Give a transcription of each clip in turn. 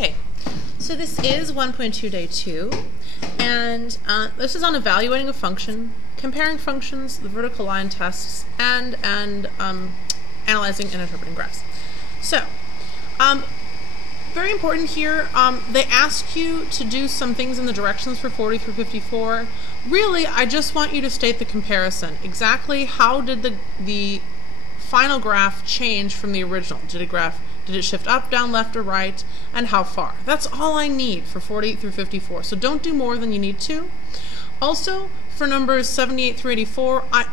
Okay, so this is 1.2 day 2, and this is on evaluating a function, comparing functions, the vertical line tests, and analyzing and interpreting graphs. So, very important here, they ask you to do some things in the directions for 40 through 54. Really, I just want you to state the comparison. Exactly how did the final graph change from the original? Did it shift up, down, left, or right, and how far? That's all I need for 40 through 54, so don't do more than you need to. Also, for numbers 78 through 84, I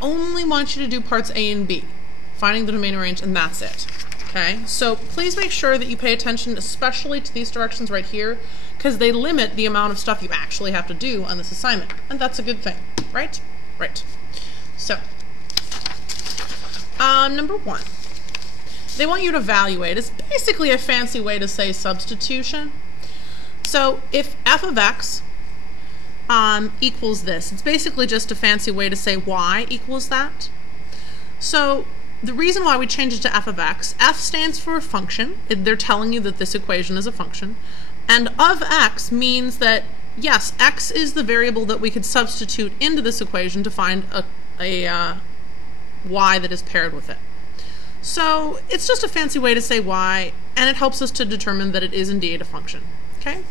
only want you to do parts A and B, finding the domain and range, and that's it. Okay, so please make sure that you pay attention especially to these directions right here, because they limit the amount of stuff you actually have to do on this assignment, and that's a good thing, right? Right. So, number 1. They want you to evaluate. It's basically a fancy way to say substitution. So if f of x equals this, it's basically just a fancy way to say y equals that. So the reason why we change it to f of x, f stands for a function. They're telling you that this equation is a function. And of x means that, yes, x is the variable that we could substitute into this equation to find a y that is paired with it. So it's just a fancy way to say y, and it helps us to determine that it is indeed a function. Okay?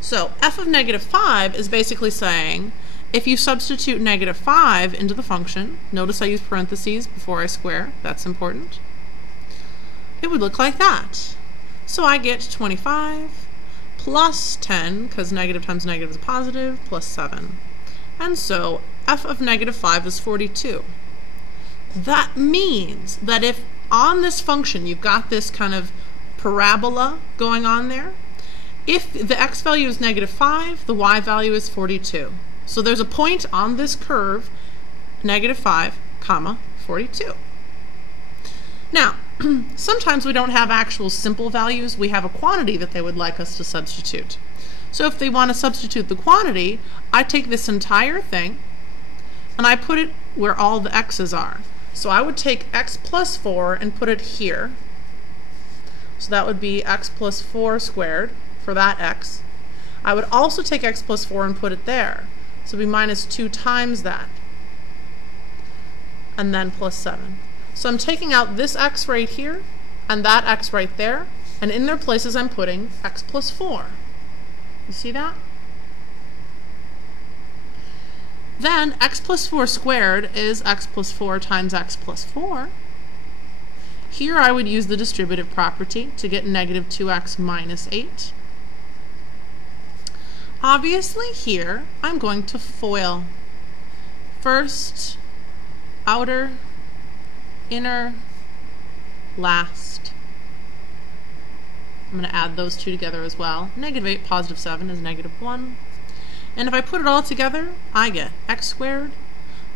So f of -5 is basically saying if you substitute -5 into the function, notice I use parentheses before I square, that's important, it would look like that. So I get 25 plus 10, because negative times negative is positive, plus 7. And so f of -5 is 42. That means that if on this function you've got this kind of parabola going on there, if the x value is -5, the y value is 42. So there's a point on this curve, -5, comma, 42. Now, sometimes we don't have actual simple values, we have a quantity that they would like us to substitute. So if they want to substitute the quantity, I take this entire thing and I put it where all the x's are. So I would take x plus 4 and put it here. So that would be x plus 4 squared for that x. I would also take x plus 4 and put it there. So it would be minus 2 times that. And then plus 7. So I'm taking out this x right here and that x right there. And in their places I'm putting x plus 4. You see that? Then x plus 4 squared is x plus 4 times x plus 4. Here I would use the distributive property to get -2x minus 8. Obviously here I'm going to FOIL. First, outer, inner, last. I'm going to add those two together as well. -8, positive 7 is -1. And if I put it all together, I get x squared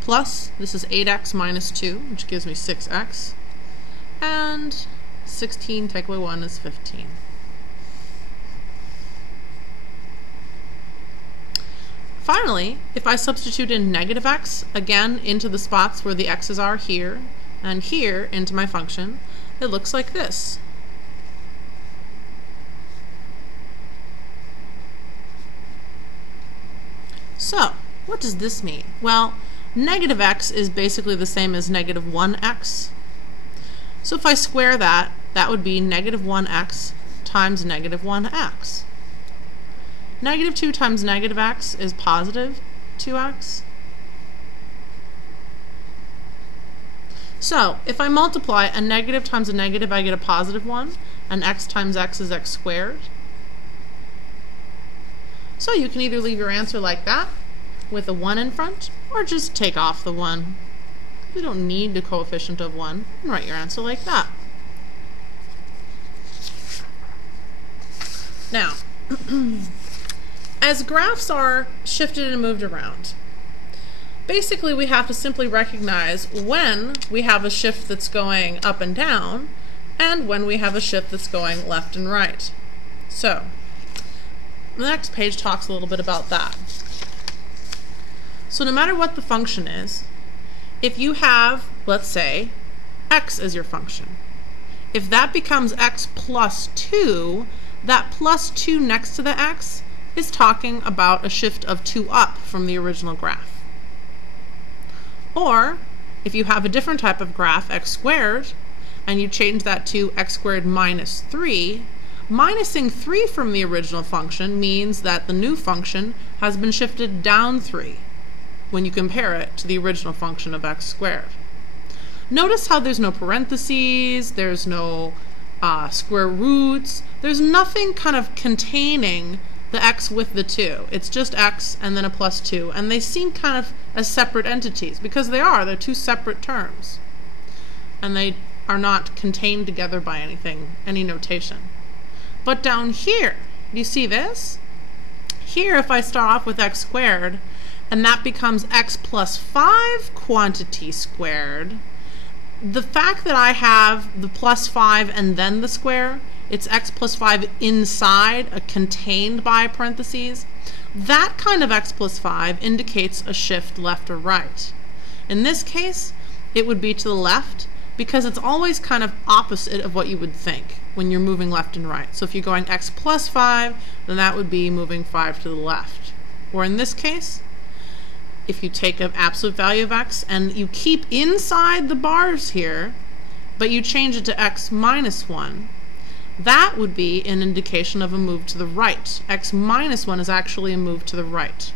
plus, this is 8x minus 2, which gives me 6x, and 16 take away 1 is 15. Finally, if I substitute in -x, again into the spots where the x's are here, and here into my function, it looks like this. So, what does this mean? Well, -x is basically the same as -1x. So if I square that, that would be -1x times -1x. -2 times -x is positive 2x. So, if I multiply a negative times a negative, I get a positive 1, and x times x is x squared. So you can either leave your answer like that, with a 1 in front, or just take off the 1. You don't need the coefficient of 1, and write your answer like that. Now, as graphs are shifted and moved around, basically we have to simply recognize when we have a shift that's going up and down, and when we have a shift that's going left and right. So, the next page talks a little bit about that. So no matter what the function is, if you have, let's say, x as your function, if that becomes x plus 2, that plus 2 next to the x is talking about a shift of 2 up from the original graph. Or, if you have a different type of graph, x squared, and you change that to x squared minus 3, minusing 3 from the original function means that the new function has been shifted down 3 when you compare it to the original function of x squared. Notice how there's no parentheses, there's no square roots, there's nothing kind of containing the x with the 2. It's just x and then a plus 2, and they seem kind of as separate entities because they're two separate terms, and they are not contained together by anything, any notation. But down here, do you see this? Here, if I start off with x squared, and that becomes x plus 5 quantity squared, the fact that I have the plus 5 and then the square, it's x plus 5 inside, contained by parentheses, that kind of x plus 5 indicates a shift left or right. In this case, it would be to the left, because it's always kind of opposite of what you would think when you're moving left and right. So if you're going x plus 5, then that would be moving 5 to the left. Or in this case, if you take an absolute value of x and you keep inside the bars here, but you change it to x minus 1, that would be an indication of a move to the right. X minus 1 is actually a move to the right.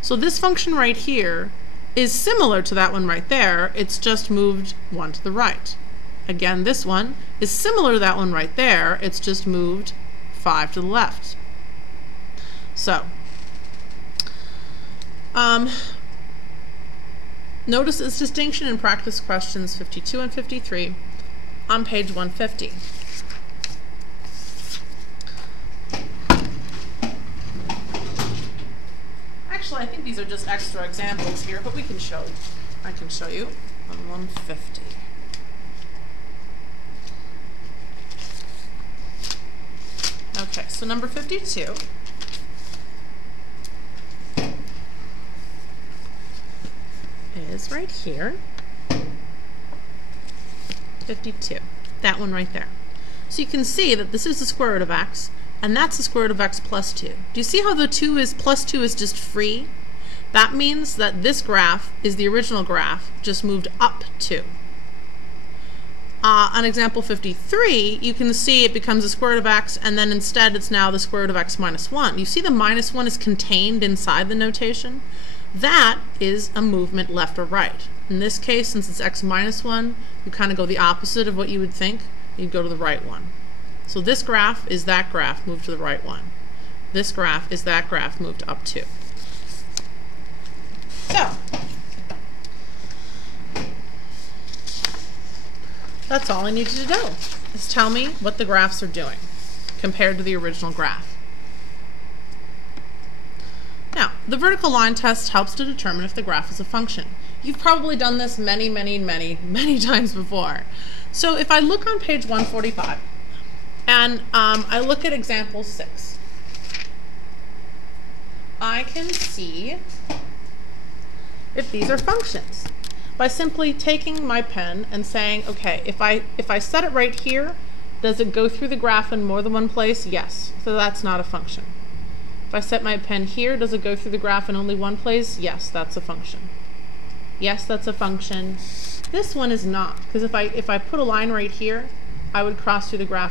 So this function right here is similar to that one right there, it's just moved 1 to the right. Again, this one is similar to that one right there, it's just moved 5 to the left. So, notice this distinction in practice questions 52 and 53 on page 150. Actually, I think these are just extra examples here, but I can show you on 150. Okay, so number 52 is right here. 52, that one right there. So you can see that this is the square root of x, and that's the square root of x plus 2. Do you see how the plus 2 is just free? That means that this graph is the original graph, just moved up 2. On example 53, you can see it becomes the square root of x, and then instead it's now the square root of x minus 1. You see the minus 1 is contained inside the notation? That is a movement left or right. In this case, since it's x minus 1, you kind of go the opposite of what you would think. You'd go to the right one. So this graph is that graph moved to the right one. This graph is that graph moved up 2. So, that's all I need you to do, is tell me what the graphs are doing compared to the original graph. Now, the vertical line test helps to determine if the graph is a function. You've probably done this many times before. So if I look on page 145, and I look at example 6, I can see if these are functions by simply taking my pen and saying, okay, if I set it right here, does it go through the graph in more than one place? Yes, so that's not a function. If I set my pen here, does it go through the graph in only one place? Yes, that's a function. Yes, that's a function. This one is not, because if I put a line right here, I would cross through the graph